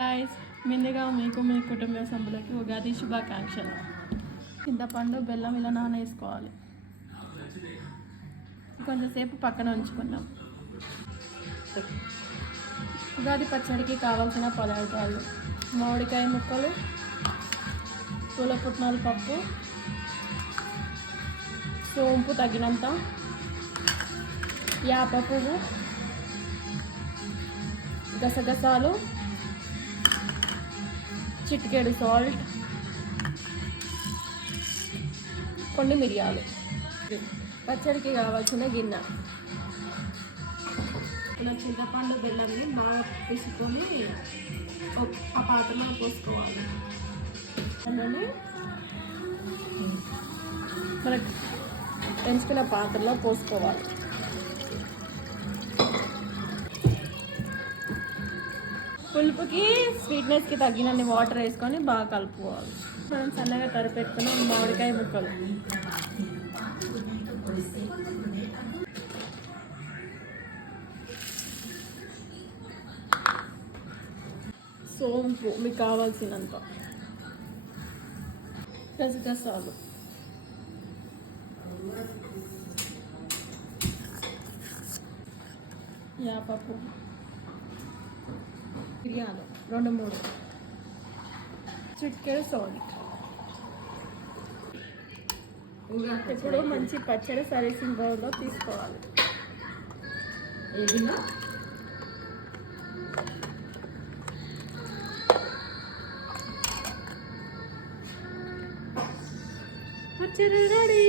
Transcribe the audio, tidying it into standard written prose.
Guys, ముందుగా మీకు మీ కుటుంబ సభ్యులకి ఉగాది శుభాకాంక్షలు. చింతపండు బెల్లం ఇలా నానేసుకోవాలి. కొంచెంసేపు పక్కన ఉంచుకుందాం. ఉగాది పచ్చడికి కావాల్సిన పదార్థాలు: మామిడికాయ ముక్కలు, పూల పుట్నాల పప్పు, సోంపు తగినంత, యాప పువ్వు, గసగసాలు, చిటికెడు సాల్ట్, కొన్ని మిరియాలు. పచ్చడికి కావాల్సిన గిన్నె. ఇలా చింతపండు బెల్లంని బాగా తీసుకొని ఆ పాత్రలో పోసుకోవాలి. అందులోని మనకు పెంచుకున్న పాత్రలో పోసుకోవాలి. పులుపుకి స్వీట్నెస్కి తగ్గినన్ని వాటర్ వేసుకొని బాగా కలుపుకోవాలి. మనం సన్నగా తరిపెట్టుకున్న మామిడికాయ ముక్కలు, సోంపు మీకు కావాల్సినంత, గసగసాలు, యాపపు, మిరియాలు 2-3, చిటికెడు సాల్ట్. ఇప్పుడు మంచి పచ్చడి సర్వీసింగ్ బౌల్లో తీసుకోవాలి. పచ్చడి రెడీ.